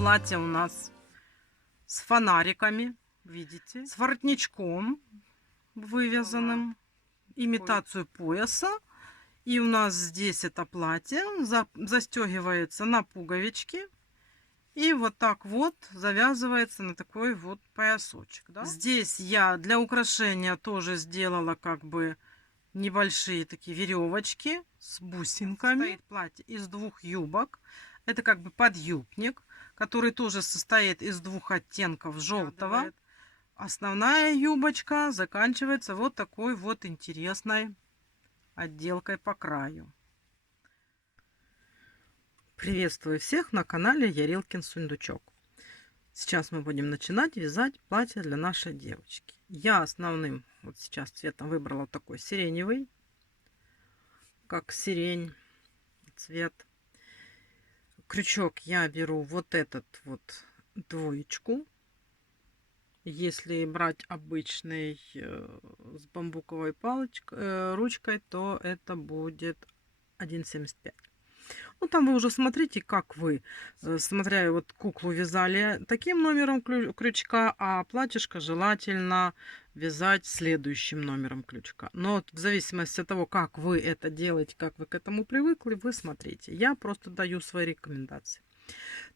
платье у нас с фонариками, видите, с воротничком вывязанным, имитацию пояса. И у нас здесь это платье застегивается на пуговички. И вот так вот завязывается на такой вот поясочек. Да? Здесь я для украшения тоже сделала как бы небольшие такие веревочки с бусинками. Состоит платье из двух юбок. Это как бы подъюбник, который тоже состоит из двух оттенков желтого. Основная юбочка заканчивается вот такой вот интересной отделкой по краю. Приветствую всех на канале Ярилкин Сундучок. Сейчас мы будем начинать вязать платье для нашей девочки. Я основным вот сейчас цветом выбрала такой сиреневый, как сирень цвет. Крючок я беру вот этот вот двоечку. Если брать обычный с бамбуковой палочкой, ручкой, то это будет 1,75. Ну, там вы уже смотрите, как вы, смотря вот куклу вязали таким номером крючка, а платьишко желательно вязать следующим номером крючка. Но в зависимости от того, как вы это делаете, как вы к этому привыкли, вы смотрите. Я просто даю свои рекомендации.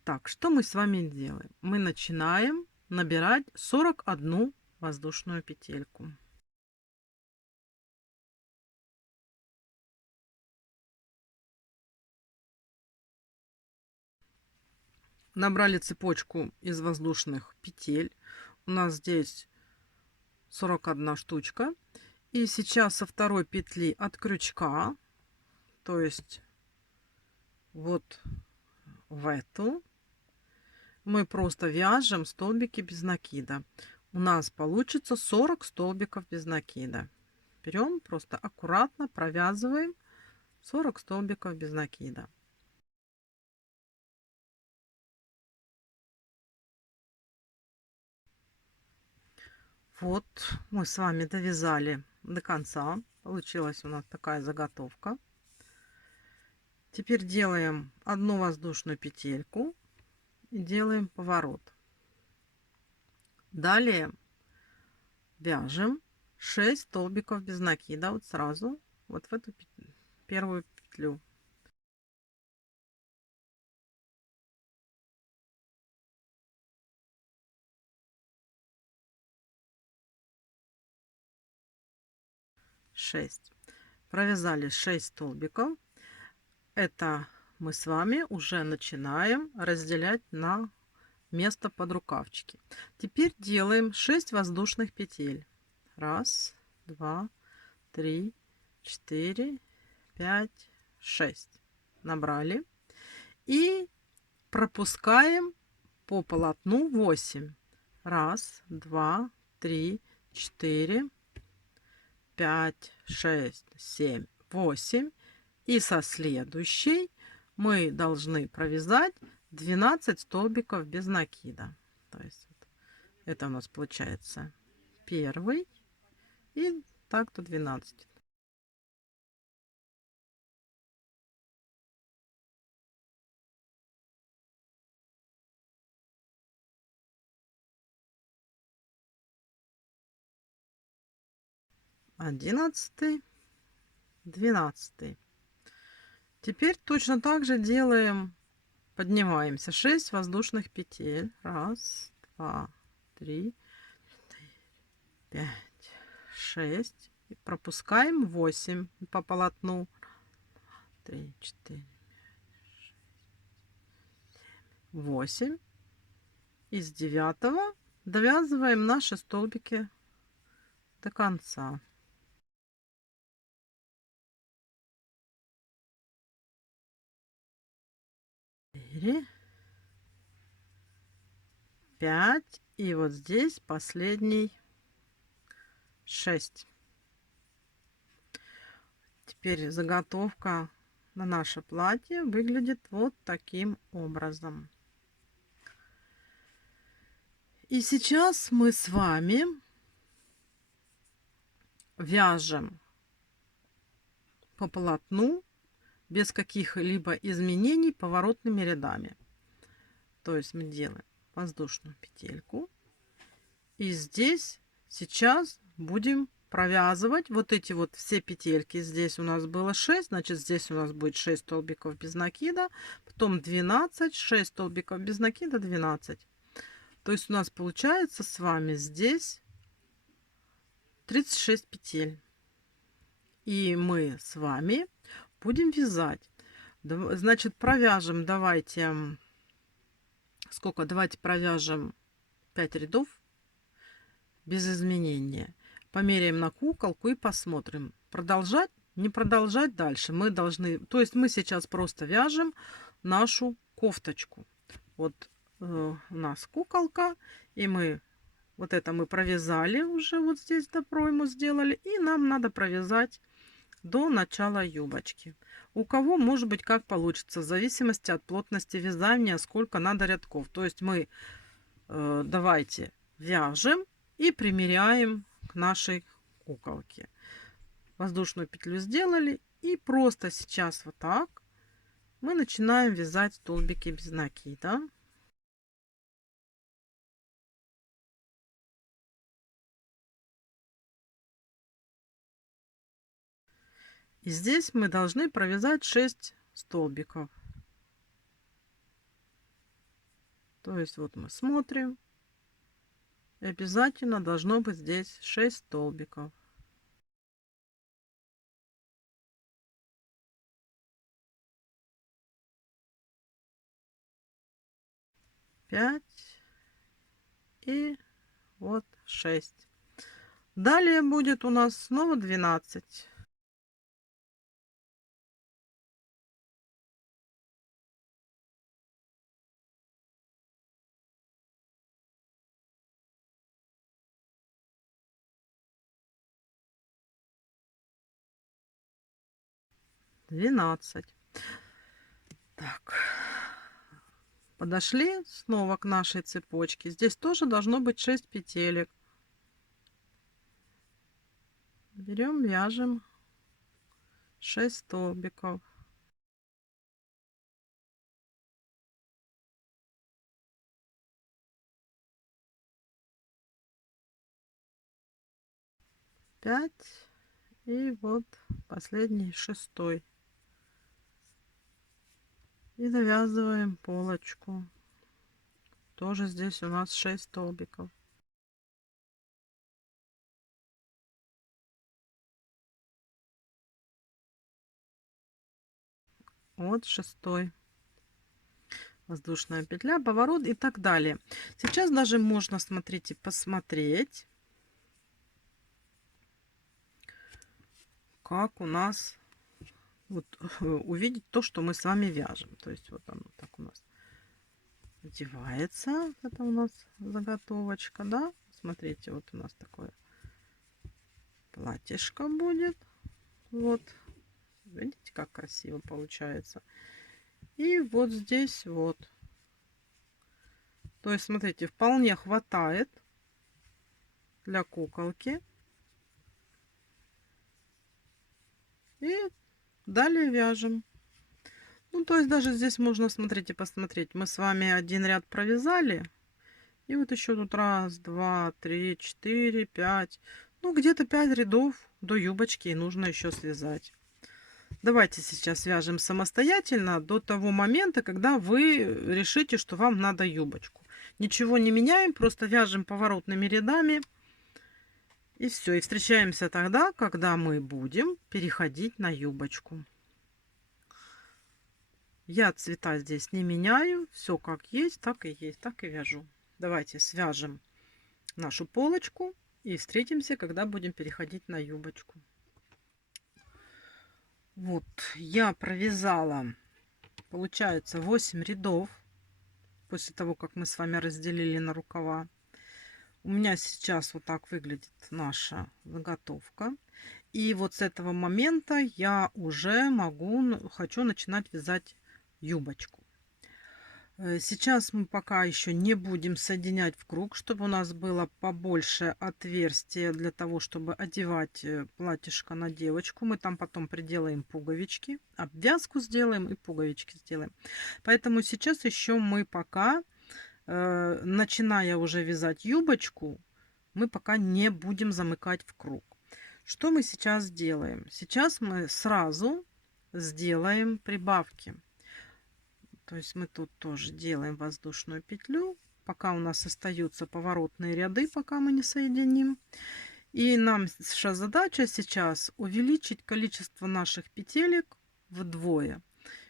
Так, что мы с вами делаем? Мы начинаем набирать 41 воздушную петельку. Набрали цепочку из воздушных петель. У нас здесь 41 штучка. И сейчас со второй петли от крючка, то есть вот в эту, мы просто вяжем столбики без накида. У нас получится 40 столбиков без накида. Берем, просто аккуратно провязываем 40 столбиков без накида. Вот мы с вами довязали до конца. Получилась у нас такая заготовка. Теперь делаем одну воздушную петельку и делаем поворот. Далее вяжем 6 столбиков без накида вот сразу вот в эту первую петлю. Провязали 6 столбиков. Это мы с вами уже начинаем разделять на место под рукавчики. Теперь делаем 6 воздушных петель. 1, 2, 3, 4, 5, 6. Набрали. И пропускаем по полотну 8. 1, 2, 3, 4, 5, 6, 7, 8. И со следующей мы должны провязать 12 столбиков без накида. То есть это у нас получается первый и так до 12. Одиннадцатый, 12. Теперь точно так же делаем, поднимаемся 6 воздушных петель. 1, 2, 3, 5, 6. И пропускаем 8 по полотну. 3, 4, 8. Из 9 довязываем наши столбики до конца. 4, 5. И вот здесь последний 6. Теперь заготовка на наше платье выглядит вот таким образом. И сейчас мы с вами вяжем по полотну без каких-либо изменений поворотными рядами. То есть мы делаем воздушную петельку. И здесь сейчас будем провязывать вот эти вот все петельки. Здесь у нас было 6, значит здесь у нас будет 6 столбиков без накида, потом 12, 6 столбиков без накида, 12. То есть у нас получается с вами здесь 36 петель. И мы с вами будем вязать. Значит, провяжем, давайте, сколько? Давайте провяжем 5 рядов без изменения. Померяем на куколку и посмотрим, продолжать, не продолжать дальше. Мы должны, то есть мы сейчас просто вяжем нашу кофточку. Вот у нас куколка, и мы вот это мы провязали уже, вот здесь до пройму сделали, и нам надо провязать до начала юбочки. У кого может быть как получится, в зависимости от плотности вязания, сколько надо рядков. То есть мы давайте вяжем и примеряем к нашей куколке. Воздушную петлю сделали, и просто сейчас вот так мы начинаем вязать столбики без накида. И здесь мы должны провязать 6 столбиков. То есть вот мы смотрим, и обязательно должно быть здесь 6 столбиков. Пять и вот 6. Далее будет у нас снова 12. Так, подошли снова к нашей цепочке. Здесь тоже должно быть 6 петелек. Берем, вяжем 6 столбиков. Пять и вот последний 6. И завязываем полочку. Тоже здесь у нас 6 столбиков. Вот 6. Воздушная петля, поворот и так далее. Сейчас даже можно, смотрите, посмотреть, как у нас вот увидеть то, что мы с вами вяжем. То есть вот оно так у нас одевается. Это у нас заготовочка, да? Смотрите, вот у нас такое платьишко будет. Вот. Видите, как красиво получается. И вот здесь вот. То есть, смотрите, вполне хватает для куколки. И далее вяжем. Ну, то есть даже здесь можно, смотрите, посмотреть. Мы с вами один ряд провязали. И вот еще тут раз, два, три, четыре, пять. Ну, где-то 5 рядов до юбочки и нужно еще связать. Давайте сейчас вяжем самостоятельно до того момента, когда вы решите, что вам надо юбочку. Ничего не меняем, просто вяжем поворотными рядами. И все. И встречаемся тогда, когда мы будем переходить на юбочку. Я цвета здесь не меняю. Все как есть, так и есть, так и вяжу. Давайте свяжем нашу полочку и встретимся, когда будем переходить на юбочку. Вот, я провязала, получается, 8 рядов после того, как мы с вами разделили на рукава. У меня сейчас вот так выглядит наша заготовка. И вот с этого момента я уже хочу начинать вязать юбочку. Сейчас мы пока еще не будем соединять в круг, чтобы у нас было побольше отверстия для того, чтобы одевать платьишко на девочку. Мы там потом приделаем пуговички, обвязку сделаем и пуговички сделаем. Поэтому сейчас еще мы пока начиная уже вязать юбочку, мы пока не будем замыкать в круг. Что мы сейчас делаем? Сейчас мы сразу сделаем прибавки. То есть мы тут тоже делаем воздушную петлю, пока у нас остаются поворотные ряды, пока мы не соединим. И наша задача сейчас увеличить количество наших петелек вдвое.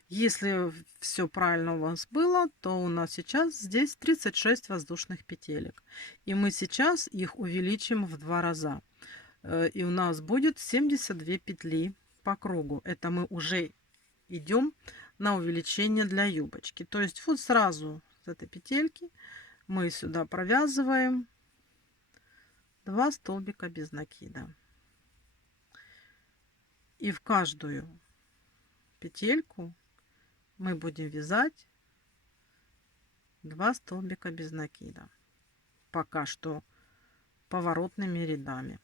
Если все правильно у вас было, то у нас сейчас здесь 36 воздушных петелек. И мы сейчас их увеличим в 2 раза. И у нас будет 72 петли по кругу. Это мы уже идем на увеличение для юбочки. То есть вот сразу с этой петельки мы сюда провязываем 2 столбика без накида. И в каждую петельку мы будем вязать 2 столбика без накида. Пока что поворотными рядами.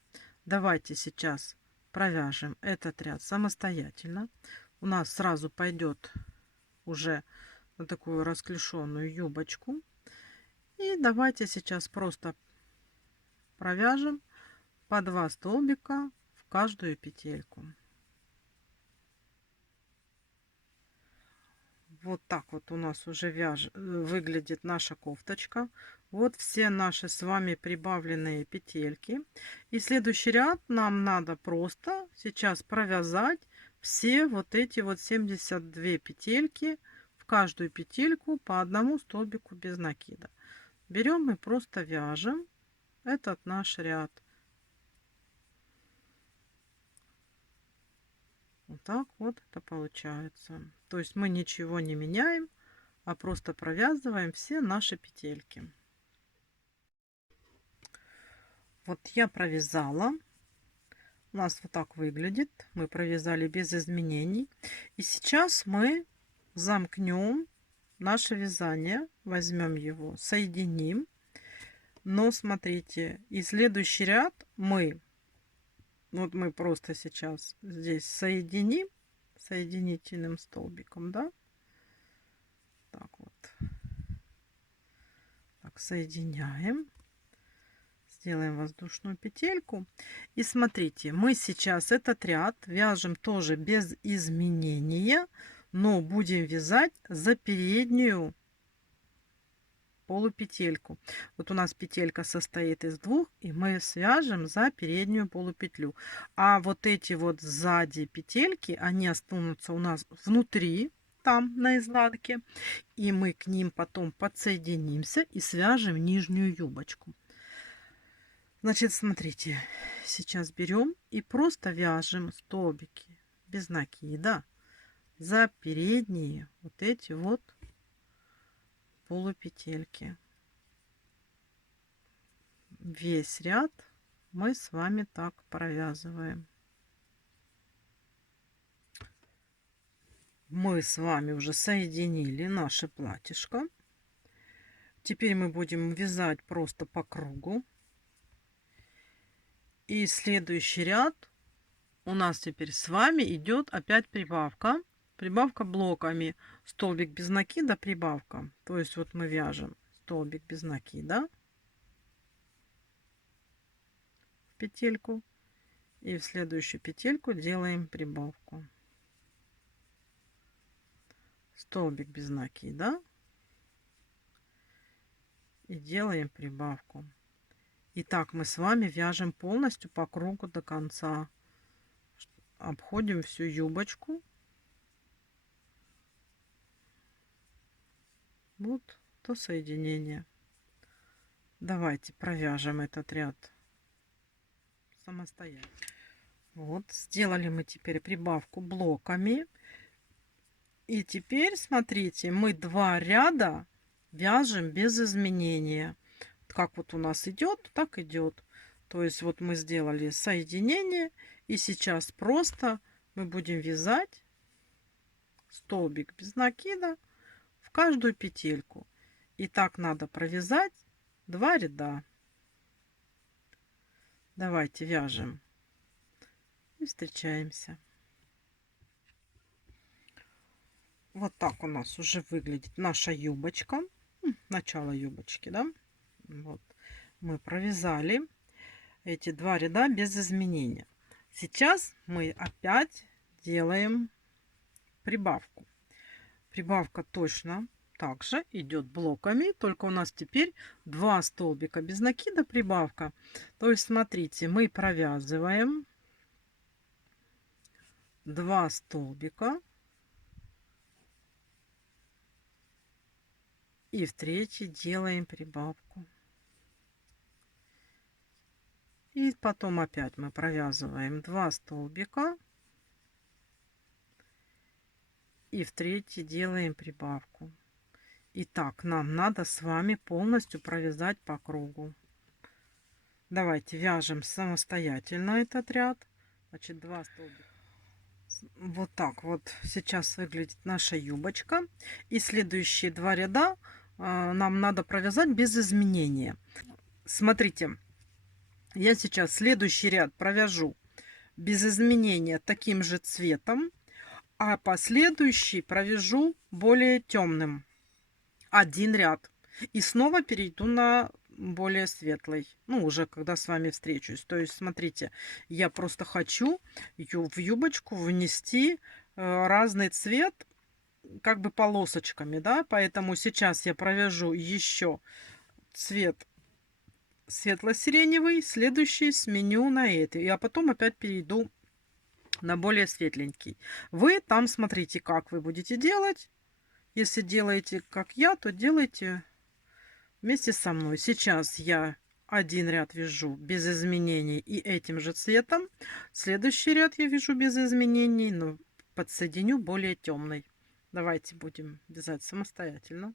Давайте сейчас провяжем этот ряд самостоятельно. У нас сразу пойдет уже на такую расклешенную юбочку. И давайте сейчас просто провяжем по 2 столбика в каждую петельку. Вот так вот у нас уже выглядит наша кофточка. Вот все наши с вами прибавленные петельки. И следующий ряд нам надо просто сейчас провязать все вот эти вот 72 петельки, в каждую петельку по одному столбику без накида. Берем и просто вяжем этот наш ряд. Вот так вот это получается. То есть мы ничего не меняем, а просто провязываем все наши петельки. Вот я провязала. У нас вот так выглядит. Мы провязали без изменений. И сейчас мы замкнем наше вязание. Возьмем его, соединим. Но смотрите, и следующий ряд мы просто сейчас здесь соединим соединительным столбиком, да? Так вот. Так, соединяем. Сделаем воздушную петельку. И смотрите, мы сейчас этот ряд вяжем тоже без изменения, но будем вязать за переднюю полупетельку. Вот у нас петелька состоит из двух, и мы свяжем за переднюю полупетлю. А вот эти вот сзади петельки, они останутся у нас внутри, там на изнанке, и мы к ним потом подсоединимся и свяжем нижнюю юбочку. Значит, смотрите, сейчас берем и просто вяжем столбики без накида за передние вот эти вот полупетельки. Весь ряд мы с вами так провязываем. Мы с вами уже соединили наше платьишко. Теперь мы будем вязать просто по кругу. И следующий ряд у нас теперь с вами идет опять прибавка. Прибавка блоками. Столбик без накида, прибавка. То есть вот мы вяжем столбик без накида в петельку. И в следующую петельку делаем прибавку. Столбик без накида. И делаем прибавку. И так мы с вами вяжем полностью по кругу до конца. Обходим всю юбочку. Вот то соединение. Давайте провяжем этот ряд самостоятельно. Вот, сделали мы теперь прибавку блоками. И теперь, смотрите, мы 2 ряда вяжем без изменения. Как вот у нас идет, так идет. То есть вот мы сделали соединение. И сейчас просто мы будем вязать столбик без накида в каждую петельку. И так надо провязать 2 ряда. Давайте вяжем и встречаемся. Вот так у нас уже выглядит наша юбочка. начало юбочки, да. Вот мы провязали эти 2 ряда без изменения. Сейчас мы опять делаем прибавку. Прибавка точно также идет блоками, только у нас теперь 2 столбика без накида прибавка. То есть смотрите, мы провязываем 2 столбика и в третий делаем прибавку. И потом опять мы провязываем 2 столбика и в третий делаем прибавку. Итак, нам надо с вами полностью провязать по кругу. Давайте вяжем самостоятельно этот ряд. Значит, 2 столбика. Вот так вот сейчас выглядит наша юбочка. И следующие 2 ряда нам надо провязать без изменения. Смотрите, я сейчас следующий ряд провяжу без изменения таким же цветом, а последующий провяжу более темным. Один ряд. И снова перейду на более светлый. Ну, уже когда с вами встречусь. То есть, смотрите, я просто хочу в юбочку внести разный цвет, как бы полосочками, да. Поэтому сейчас я провяжу еще цвет светло-сиреневый, следующий сменю на это. А потом опять перейду на более светленький. Вы там смотрите, как вы будете делать. Если делаете, как я, то делайте вместе со мной. Сейчас я один ряд вяжу без изменений и этим же цветом. Следующий ряд я вяжу без изменений, но подсоединю более темный. Давайте будем вязать самостоятельно.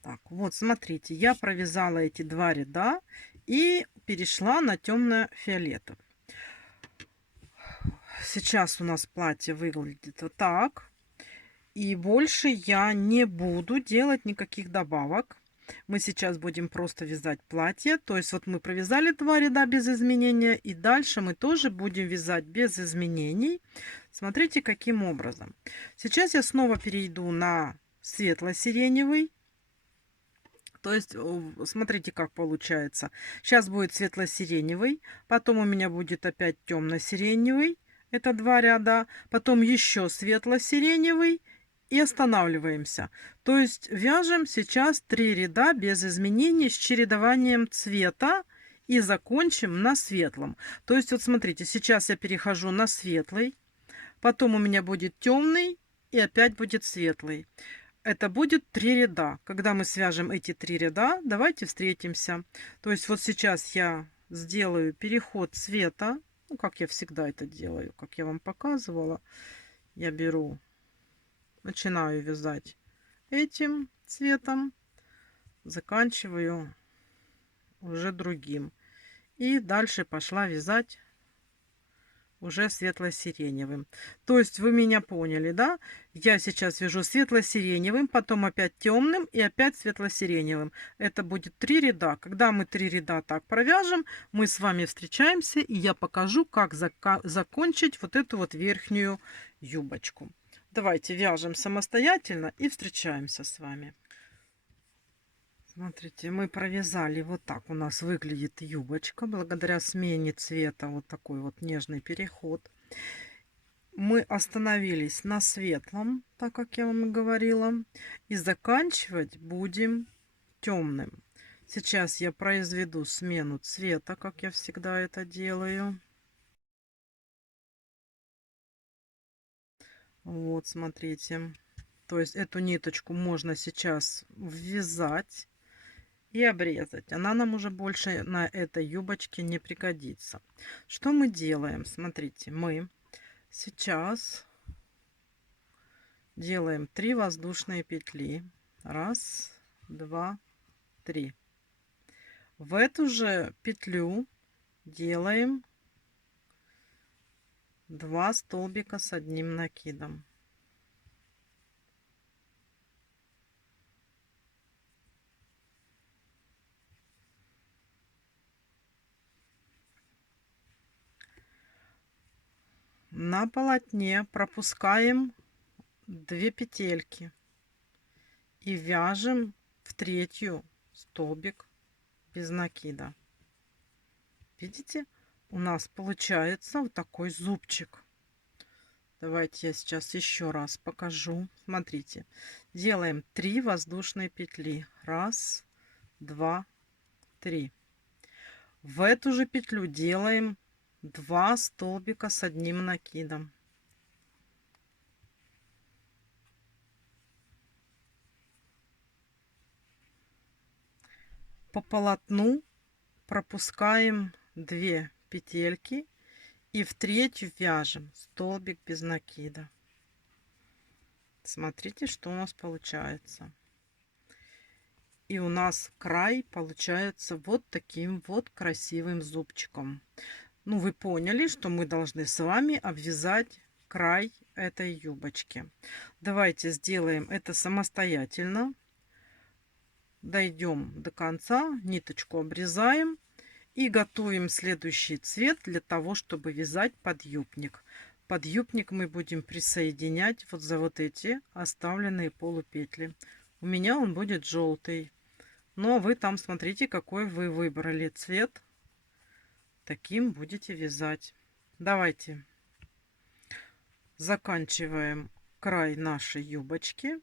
Так, вот смотрите, я провязала эти 2 ряда и перешла на темно-фиолетовый. Сейчас у нас платье выглядит вот так. И больше я не буду делать никаких добавок. Мы сейчас будем просто вязать платье. То есть вот мы провязали 2 ряда без изменения. И дальше мы тоже будем вязать без изменений. Смотрите, каким образом. Сейчас я снова перейду на светло-сиреневый. То есть, смотрите, как получается. Сейчас будет светло-сиреневый. Потом у меня будет опять темно-сиреневый. Это 2 ряда. Потом еще светло-сиреневый. И останавливаемся. То есть вяжем сейчас 3 ряда без изменений с чередованием цвета и закончим на светлом. То есть вот смотрите, сейчас я перехожу на светлый, потом у меня будет темный и опять будет светлый. Это будет 3 ряда. Когда мы свяжем эти 3 ряда, давайте встретимся. То есть вот сейчас я сделаю переход цвета, ну, как я всегда это делаю, как я вам показывала. Я беру, начинаю вязать этим цветом, заканчиваю уже другим. И дальше пошла вязать уже светло-сиреневым. То есть вы меня поняли, да? Я сейчас вяжу светло-сиреневым, потом опять темным и опять светло-сиреневым. Это будет 3 ряда. Когда мы 3 ряда так провяжем, мы с вами встречаемся, и я покажу, как закончить вот эту вот верхнюю юбочку. Давайте вяжем самостоятельно и встречаемся с вами. Смотрите, мы провязали вот так. У нас выглядит юбочка. Благодаря смене цвета вот такой вот нежный переход. Мы остановились на светлом, так как я вам и говорила. И заканчивать будем темным. Сейчас я произведу смену цвета, как я всегда это делаю. Вот, смотрите. То есть эту ниточку можно сейчас ввязать и обрезать. Она нам уже больше на этой юбочке не пригодится. Что мы делаем? Смотрите, мы сейчас делаем 3 воздушные петли. Раз, два, три. В эту же петлю делаем 2 столбика с одним накидом. На полотне пропускаем 2 петельки и вяжем в третью столбик без накида. Видите, у нас получается вот такой зубчик. Давайте я сейчас еще раз покажу. Смотрите, делаем 3 воздушные петли. 1, 2, 3. В эту же петлю делаем 2 столбика с одним накидом. По полотну пропускаем 2 петельки и в третью вяжем столбик без накида. Смотрите, что у нас получается. И у нас край получается вот таким вот красивым зубчиком. Ну, вы поняли, что мы должны с вами обвязать край этой юбочки. Давайте сделаем это самостоятельно. Дойдем до конца, ниточку обрезаем и готовим следующий цвет для того, чтобы вязать подъюбник. Подъюбник мы будем присоединять вот за вот эти оставленные полупетли. У меня он будет желтый. Но вы там смотрите, какой вы выбрали цвет. Таким будете вязать. Давайте заканчиваем край нашей юбочки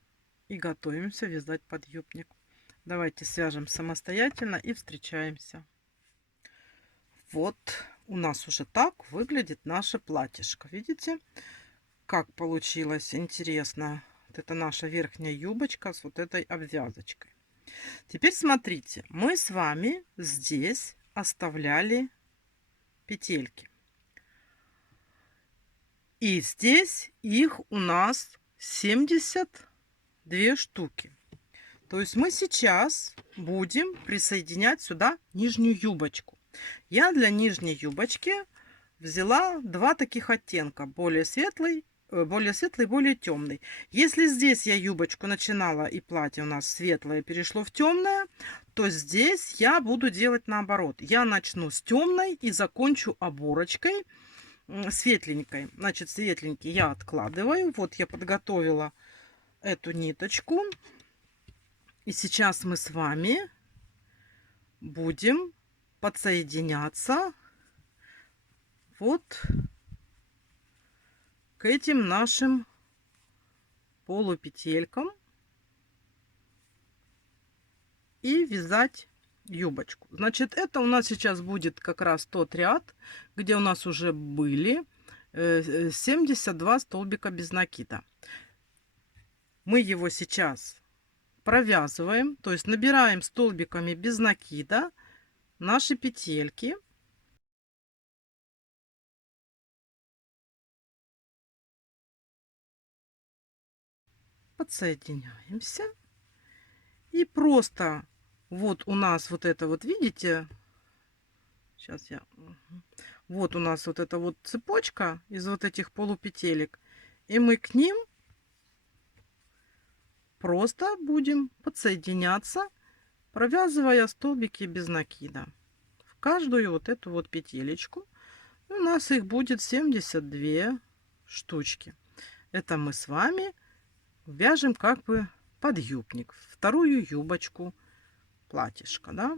и готовимся вязать подъюбник. Давайте свяжем самостоятельно и встречаемся. Вот у нас уже так выглядит наше платьишко. Видите, как получилось интересно. Вот это наша верхняя юбочка с вот этой обвязочкой. Теперь смотрите, мы с вами здесь оставляли петельки. И здесь их у нас 72 штуки. То есть мы сейчас будем присоединять сюда нижнюю юбочку. Я для нижней юбочки взяла 2 таких оттенка, более светлый, более темный. Если здесь я юбочку начинала и платье у нас светлое перешло в темное, то здесь я буду делать наоборот. Я начну с темной и закончу оборочкой светленькой. Значит, светленький я откладываю. Вот я подготовила эту ниточку. И сейчас мы с вами будем подсоединяться вот к этим нашим полупетелькам и вязать юбочку. Значит, это у нас сейчас будет как раз тот ряд, где у нас уже были 72 столбика без накида. Мы его сейчас провязываем, то есть набираем столбиками без накида наши петельки. Подсоединяемся. И просто вот у нас вот это вот, видите, сейчас я, вот у нас вот эта вот цепочка из вот этих полупетелек, и мы к ним просто будем подсоединяться, провязывая столбики без накида в каждую вот эту вот петелечку. У нас их будет 72 штучки. Это мы с вами вяжем как бы подъюбник, вторую юбочку платьишка, да?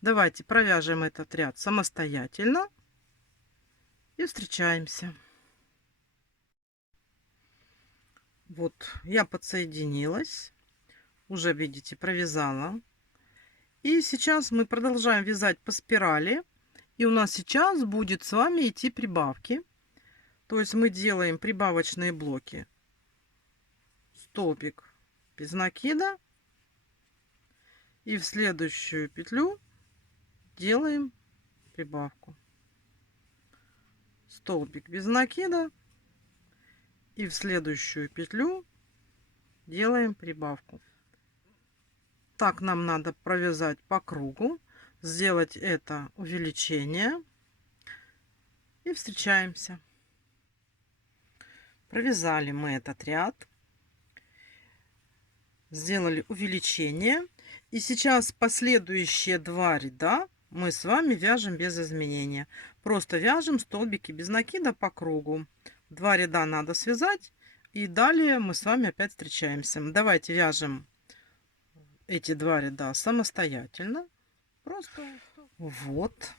Давайте провяжем этот ряд самостоятельно и встречаемся. Вот я подсоединилась, уже видите, провязала. И сейчас мы продолжаем вязать по спирали. И у нас сейчас будет с вами идти прибавки. То есть мы делаем прибавочные блоки. Столбик без накида. И в следующую петлю делаем прибавку. Столбик без накида. И в следующую петлю делаем прибавку. Так нам надо провязать по кругу. Сделать это увеличение. И встречаемся. Провязали мы этот ряд. Сделали увеличение. И сейчас последующие 2 ряда мы с вами вяжем без изменения. Просто вяжем столбики без накида по кругу. 2 ряда надо связать. И далее мы с вами опять встречаемся. Давайте вяжем эти два ряда самостоятельно. Просто вот.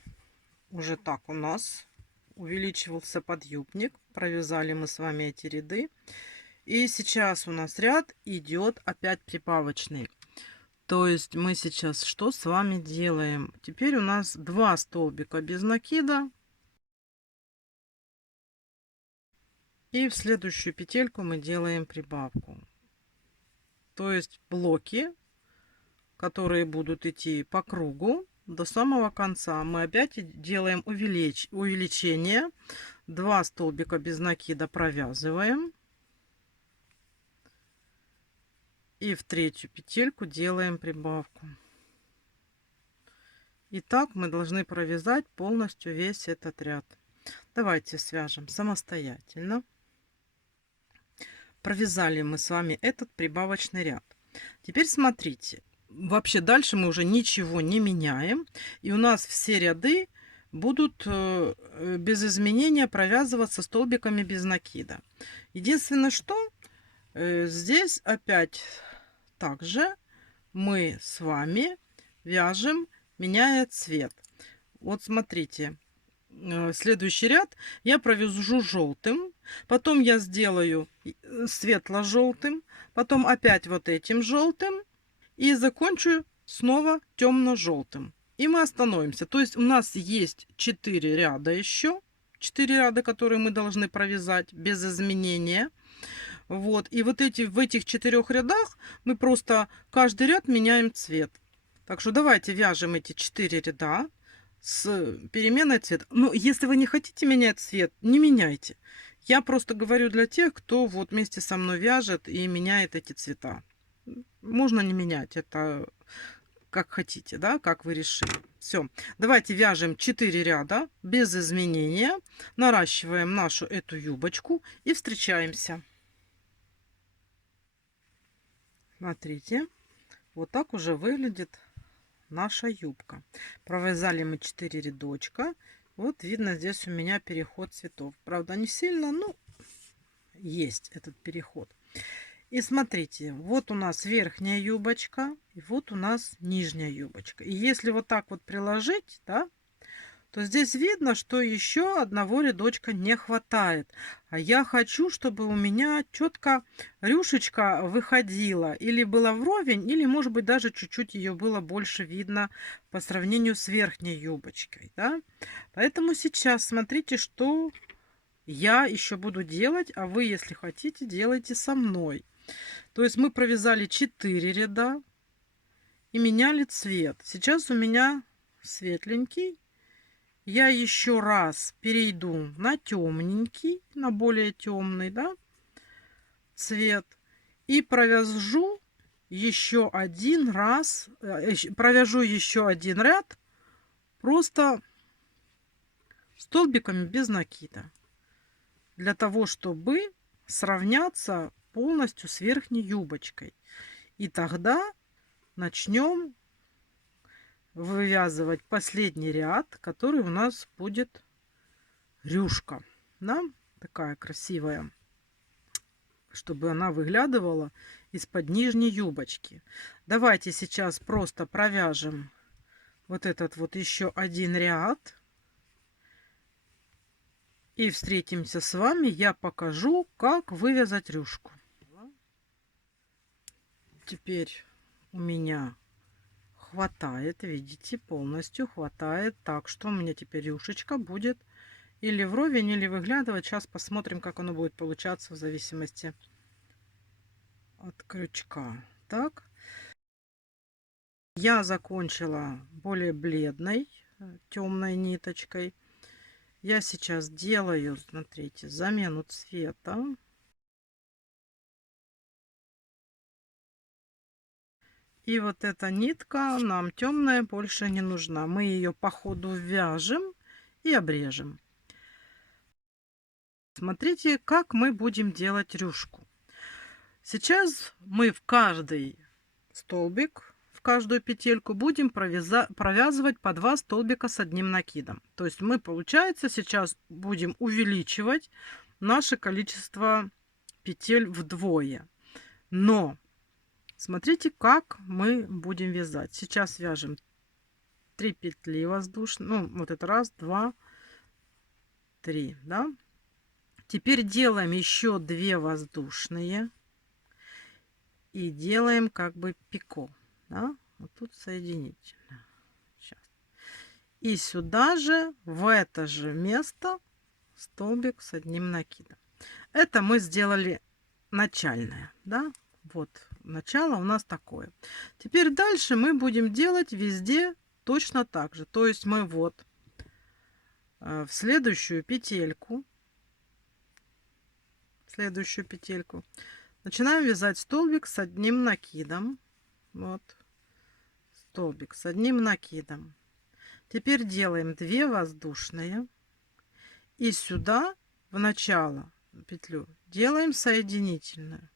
Уже так у нас увеличивался подъюбник. Провязали мы с вами эти ряды. И сейчас у нас ряд идет опять прибавочный. То есть мы сейчас что с вами делаем? Теперь у нас 2 столбика без накида. И в следующую петельку мы делаем прибавку. То есть блоки, которые будут идти по кругу до самого конца, мы опять делаем увеличение. 2 столбика без накида провязываем. И в третью петельку делаем прибавку. И так мы должны провязать полностью весь этот ряд. Давайте свяжем самостоятельно. Провязали мы с вами этот прибавочный ряд. Теперь смотрите. Вообще дальше мы уже ничего не меняем. И у нас все ряды будут без изменения провязываться столбиками без накида. Единственное, что здесь опять также мы с вами вяжем, меняя цвет. Вот смотрите. Следующий ряд я провяжу желтым, потом я сделаю светло-желтым, потом опять вот этим желтым и закончу снова темно-желтым. И мы остановимся. То есть у нас есть 4 ряда еще, 4 ряда, которые мы должны провязать без изменения. Вот. И вот в этих 4 рядах мы просто каждый ряд меняем цвет. Так что давайте вяжем эти 4 ряда с переменной цвета. Но если вы не хотите менять цвет, не меняйте. Я просто говорю для тех, кто вот вместе со мной вяжет и меняет эти цвета. Можно не менять, это как хотите, да, как вы решили. Все, давайте вяжем 4 ряда без изменения, наращиваем нашу эту юбочку и встречаемся. Смотрите, вот так уже выглядит наша юбка. Провязали мы 4 рядочка. Вот видно, здесь у меня переход цветов. Правда, не сильно, но есть этот переход. И смотрите, вот у нас верхняя юбочка, и вот у нас нижняя юбочка. И если вот так вот приложить, да, то здесь видно, что еще одного рядочка не хватает. А я хочу, чтобы у меня четко рюшечка выходила. Или была вровень, или, может быть, даже чуть-чуть ее было больше видно по сравнению с верхней юбочкой. Да? Поэтому сейчас смотрите, что я еще буду делать. А вы, если хотите, делайте со мной. То есть мы провязали 4 ряда и меняли цвет. Сейчас у меня светленький. Я еще раз перейду на темненький, на более темный, да, цвет. И провяжу еще один раз, провяжу еще один ряд просто столбиками без накида. Для того, чтобы сравняться полностью с верхней юбочкой. И тогда начнем вывязывать последний ряд, который у нас будет рюшка. Да? Такая красивая, чтобы она выглядывала из-под нижней юбочки. Давайте сейчас просто провяжем вот этот вот еще один ряд. И встретимся с вами. Я покажу, как вывязать рюшку. Теперь у меня хватает, видите, полностью хватает. Так что у меня теперь рюшечка будет или вровень, или выглядывать. Сейчас посмотрим, как оно будет получаться в зависимости от крючка. Так, я закончила более бледной темной ниточкой. Я сейчас делаю, смотрите, замену цвета. И вот эта нитка нам темная больше не нужна. Мы ее по ходу вяжем и обрежем. Смотрите, как мы будем делать рюшку. Сейчас мы в каждый столбик, в каждую петельку будем провязывать по 2 столбика с одним накидом. То есть мы, получается, сейчас будем увеличивать наше количество петель вдвое. Но Смотрите, как мы будем вязать. Сейчас вяжем 3 петли воздушные. Ну, вот это раз, два, три, да. Теперь делаем еще 2 воздушные и делаем как бы пико, да? Вот тут соединительно. Сейчас. И сюда же, в это же место, столбик с одним накидом. Это мы сделали начальное, да? Вот начало у нас такое. Теперь дальше мы будем делать везде точно так же. То есть мы вот в следующую петельку начинаем вязать столбик с одним накидом. Вот. Столбик с одним накидом. Теперь делаем 2 воздушные. И сюда в начало петлю делаем соединительную.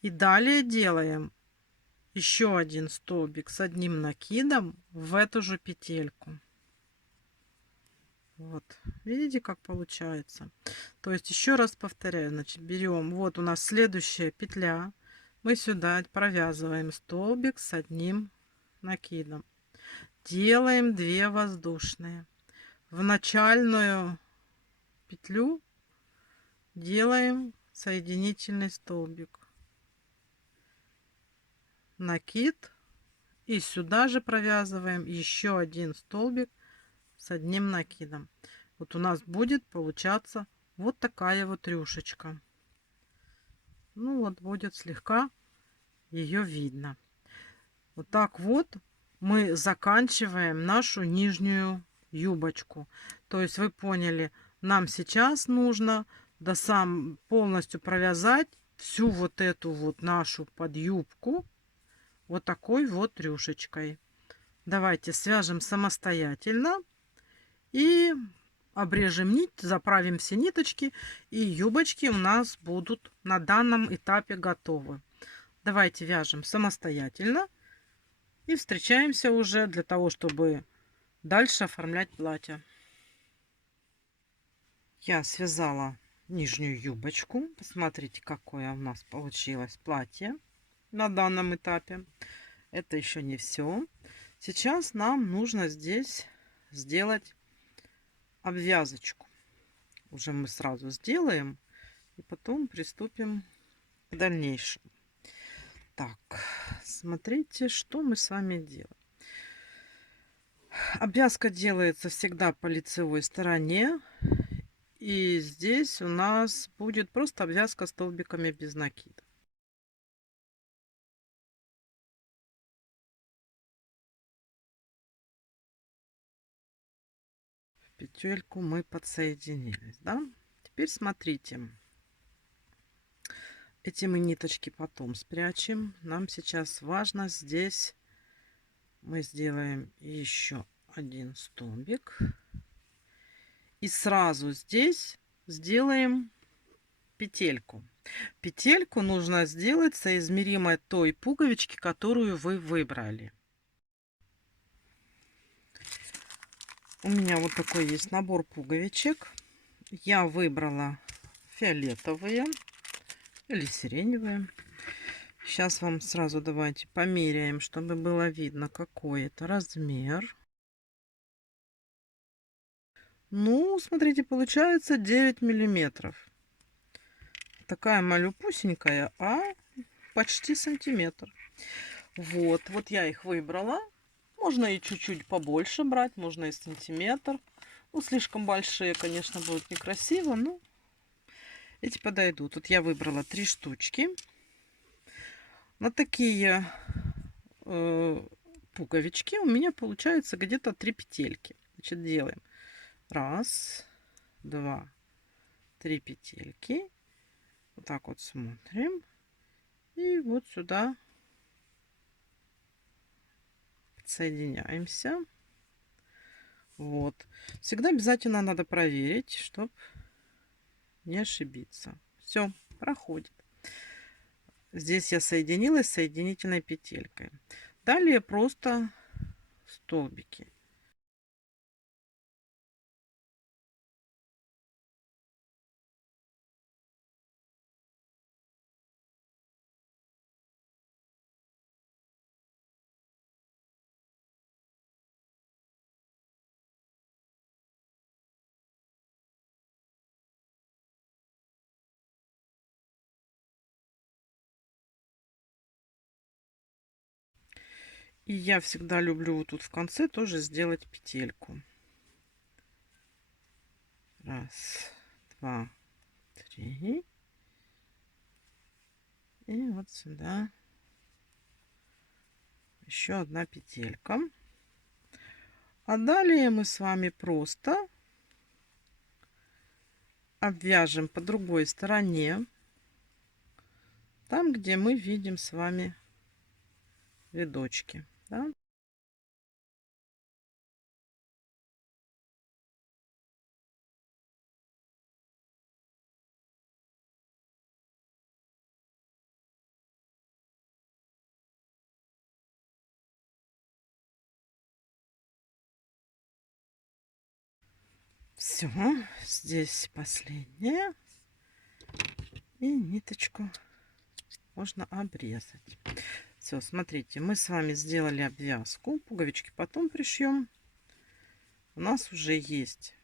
И далее делаем еще один столбик с одним накидом в эту же петельку. Вот, видите, как получается. То есть еще раз повторяю, значит, берем, вот у нас следующая петля, мы сюда провязываем столбик с одним накидом, делаем 2 воздушные, в начальную петлю делаем соединительный столбик, накид, и сюда же провязываем еще один столбик с одним накидом. Вот у нас будет получаться вот такая вот рюшечка. Ну вот будет слегка ее видно. Вот так вот мы заканчиваем нашу нижнюю юбочку. То есть вы поняли, нам сейчас нужно полностью провязать всю вот эту вот нашу подюбку вот такой вот рюшечкой. Давайте свяжем самостоятельно и обрежем нить, заправим все ниточки, и юбочки у нас будут на данном этапе готовы. Давайте вяжем самостоятельно и встречаемся уже для того, чтобы дальше оформлять платье. Я связала нижнюю юбочку. Посмотрите, какое у нас получилось платье на данном этапе. Это еще не все. Сейчас нам нужно здесь сделать обвязочку. Уже мы сразу сделаем и потом приступим к дальнейшему. Так, смотрите, что мы с вами делаем. Обвязка делается всегда по лицевой стороне. И здесь у нас будет просто обвязка столбиками без накида. Петельку мы подсоединились, да? Теперь смотрите. Эти мы ниточки потом спрячем. Нам сейчас важно здесь мы сделаем еще один столбик. И сразу здесь сделаем петельку. Петельку нужно сделать соизмеримо той пуговички, которую вы выбрали. У меня вот такой есть набор пуговичек. Я выбрала фиолетовые или сиреневые. Сейчас вам сразу давайте померяем, чтобы было видно, какой это размер. Ну, смотрите, получается 9 миллиметров. Такая малюпусенькая, а почти сантиметр. Вот я их выбрала. Можно и чуть-чуть побольше брать, можно и сантиметр. Ну, слишком большие, конечно, будут некрасиво, но эти подойдут. Вот я выбрала 3 штучки. На такие пуговички у меня получается где-то 3 петельки. Значит, делаем 1, 2, 3 петельки. Вот так вот смотрим. И вот сюда соединяемся. Вот. Всегда обязательно надо проверить, чтобы не ошибиться. Все, проходит. Здесь я соединилась соединительной петелькой. Далее просто столбики. И я всегда люблю вот тут в конце тоже сделать петельку. Раз, два, три. И вот сюда еще одна петелька. А далее мы с вами просто обвяжем по другой стороне, там, где мы видим с вами рядочки. Да? Все, здесь последняя. И ниточку можно обрезать. Все, смотрите, мы с вами сделали обвязку. Пуговички потом пришьем. У нас уже есть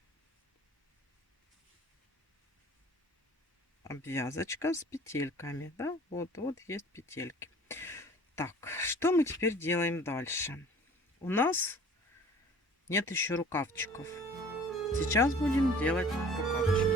обвязочка с петельками. Да? Вот есть петельки. Так, что мы теперь делаем дальше? У нас нет еще рукавчиков. Сейчас будем делать рукавчики.